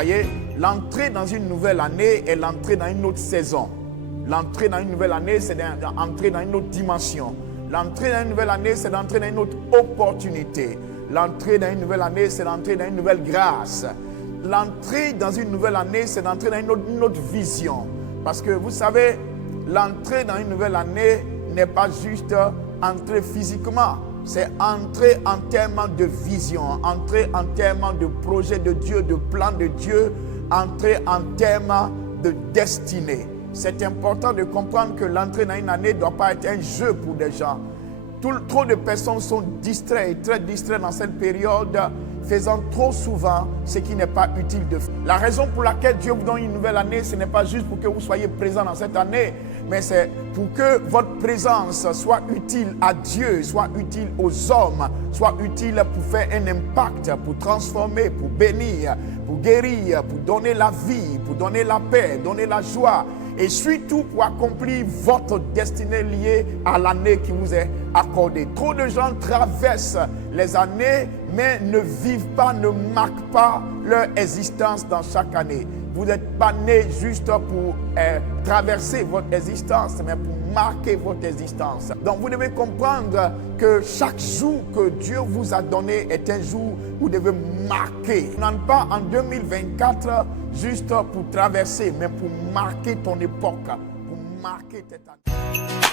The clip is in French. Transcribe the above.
Voyez, l'entrée dans une nouvelle année est l'entrée dans une autre saison. L'entrée dans une nouvelle année, c'est d'entrer dans une autre dimension. L'entrée dans une nouvelle année, c'est d'entrer dans une autre opportunité. L'entrée dans une nouvelle année, c'est d'entrer dans une nouvelle grâce. L'entrée dans une nouvelle année, c'est d'entrer dans une autre vision. Parce que vous savez, l'entrée dans une nouvelle année n'est pas juste entrer physiquement. C'est entrer en termes de vision, entrer en termes de projet de Dieu, de plan de Dieu, entrer en termes de destinée. C'est important de comprendre que l'entrée dans une année ne doit pas être un jeu pour des gens. Trop de personnes sont distraites, très distraites dans cette période, faisant trop souvent ce qui n'est pas utile de faire. La raison pour laquelle Dieu vous donne une nouvelle année, ce n'est pas juste pour que vous soyez présents dans cette année, mais c'est pour que votre présence soit utile à Dieu, soit utile aux hommes, soit utile pour faire un impact, pour transformer, pour bénir, pour guérir, pour donner la vie, pour donner la paix, donner la joie. Et surtout pour accomplir votre destinée liée à l'année qui vous est accordée. Trop de gens traversent les années, mais ne vivent pas, ne marquent pas leur existence dans chaque année. Vous n'êtes pas né juste pour traverser votre existence, mais pour marquer votre existence. Donc vous devez comprendre que chaque jour que Dieu vous a donné est un jour où vous devez marquer. Non pas en 2024 juste pour traverser, mais pour marquer ton époque, pour marquer cette année.